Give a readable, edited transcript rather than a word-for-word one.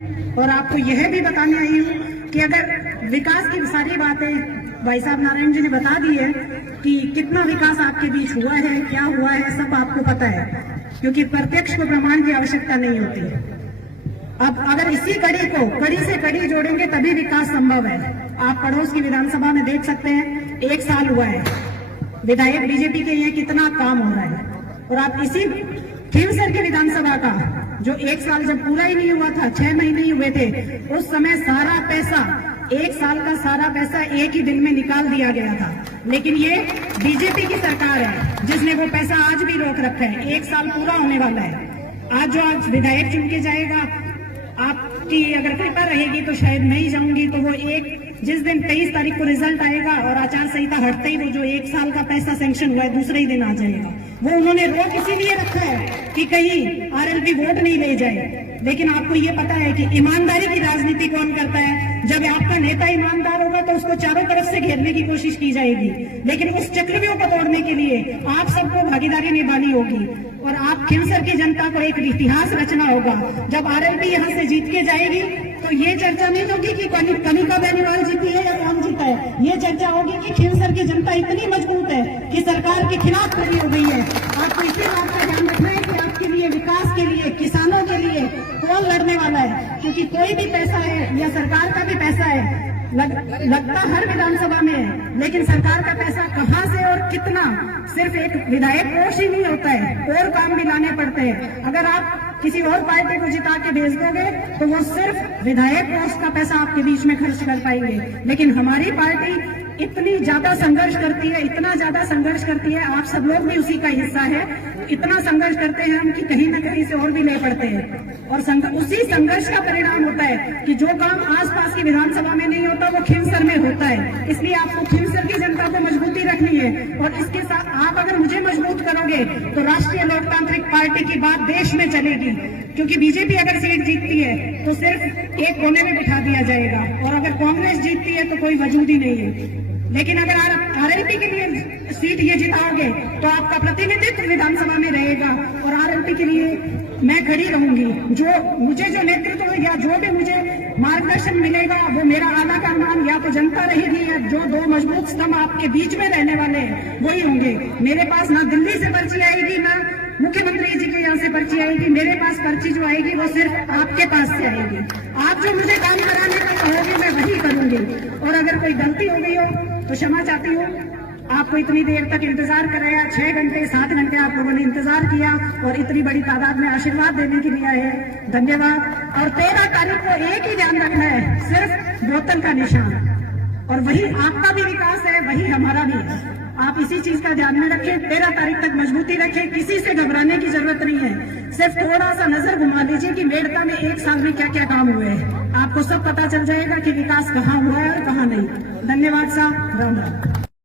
और आपको यह भी बताने आई हूँ कि अगर विकास की सारी बातें भाई साहब नारायण जी ने बता दी है कि कितना विकास आपके बीच हुआ है, क्या हुआ है, सब आपको पता है, क्योंकि प्रत्यक्ष को प्रमाण की आवश्यकता नहीं होती। अब अगर इसी कड़ी से कड़ी जोड़ेंगे तभी विकास संभव है। आप पड़ोस की विधानसभा में देख सकते हैं, 1 साल हुआ है, विधायक बीजेपी के ये कितना काम हो रहा है। और आप इसी खींवसर की विधानसभा का जो 1 साल जब पूरा ही नहीं हुआ था, 6 महीने ही हुए थे, उस समय सारा पैसा, 1 साल का सारा पैसा एक ही दिन में निकाल दिया गया था। लेकिन ये बीजेपी की सरकार है जिसने वो पैसा आज भी रोक रखा है। 1 साल पूरा होने वाला है। आज जो विधायक चुन के जाएगा, आपकी अगर कृपा रहेगी तो शायद नहीं जाऊंगी, तो वो जिस दिन 23 तारीख को रिजल्ट आएगा और आचार संहिता हटते ही वो जो 1 साल का पैसा सैंक्शन हुआ है दूसरे ही दिन आ जाएगा। वो उन्होंने रोक इसीलिए रखा है कि कहीं आरएलपी वोट नहीं ले जाए। लेकिन आपको ये पता है कि ईमानदारी की राजनीति कौन करता है? जब आपका नेता ईमानदार होगा तो उसको चारों तरफ से घेरने की कोशिश की जाएगी, लेकिन उस चक्रव्यूह को तोड़ने के लिए आप सबको भागीदारी निभानी होगी। और आप खींवसर की जनता को एक इतिहास रचना होगा। जब आरएलपी यहाँ से जीत के जाएगी तो ये चर्चा नहीं होगी कि कनिका बेनीवाल जीती है या कौन जीता है। ये चर्चा होगी कि खींवसर की जनता इतनी मजबूत है कि सरकार के खिलाफ खड़ी हो गई है। आपको इसी बात का ध्यान रखना है कि आपके लिए, विकास के लिए, किसानों के लिए कौन लड़ने वाला है। क्योंकि कोई भी पैसा है या सरकार का भी पैसा है, लगता हर विधानसभा में है, लेकिन सरकार का पैसा कहाँ से और कितना, सिर्फ एक विधायक कोष ही नहीं होता है, और काम भी लाने पड़ते हैं। अगर आप किसी और पार्टी को जिता के भेज दोगे तो वो सिर्फ विधायक कोष का पैसा आपके बीच में खर्च कर पाएंगे। लेकिन हमारी पार्टी इतनी ज्यादा संघर्ष करती है, इतना ज्यादा संघर्ष करती है, आप सब लोग भी उसी का हिस्सा है। इतना संघर्ष करते हैं हम कि कहीं न कहीं से और भी ले पड़ते हैं। और उसी संघर्ष का परिणाम होता है कि जो काम आसपास की विधानसभा में नहीं होता वो खींवसर में होता है। इसलिए आपको खींवसर की जनता को मजबूती रखनी है। और इसके साथ आप अगर मुझे मजबूत करोगे तो राष्ट्रीय लोकतांत्रिक पार्टी की बात देश में चलेगी। क्योंकि बीजेपी अगर सीट जीतती है तो सिर्फ एक कोने में बिठा दिया जाएगा, और अगर कांग्रेस जीतती है तो कोई वजूद ही नहीं है। लेकिन अगर आरएलपी के लिए सीट ये जिताओगे तो आपका प्रतिनिधित्व विधानसभा में रहेगा, और आरएलपी के लिए मैं खड़ी रहूंगी। मुझे जो नेतृत्व या जो भी मुझे मार्गदर्शन मिलेगा वो मेरा आला कमान या तो जनता रहेगी, या जो 2 मजबूत स्तंभ आपके बीच में रहने वाले हैं वही होंगे। मेरे पास ना दिल्ली से पर्ची आएगी, ना मुख्यमंत्री जी के यहाँ से पर्ची आएगी। मेरे पास पर्ची जो आएगी वो सिर्फ आपके पास से आएगी। आप जो मुझे काम कराने को कहोगे मैं वही करूंगी। और अगर कोई गलती हो गई हो तो क्षमा चाहती हूँ। आपको इतनी देर तक इंतजार कराया, 6 घंटे 7 घंटे आप लोगों ने इंतजार किया, और इतनी बड़ी तादाद में आशीर्वाद देने के लिए आए हैं, धन्यवाद। और 13 तारीख को एक ही ध्यान रखना है, सिर्फ बोतल का निशान, और वही आपका भी विकास है, वही हमारा भी है। आप इसी चीज का ध्यान में रखें। 13 तारीख तक मजबूती रखें, किसी से घबराने की जरूरत नहीं है। सिर्फ थोड़ा सा नजर घुमा लीजिए कि मेड़ता में 1 साल में क्या क्या काम हुए हैं। आपको सब पता चल जाएगा कि विकास कहाँ हुआ है और कहाँ नहीं। धन्यवाद साहब, राम राम।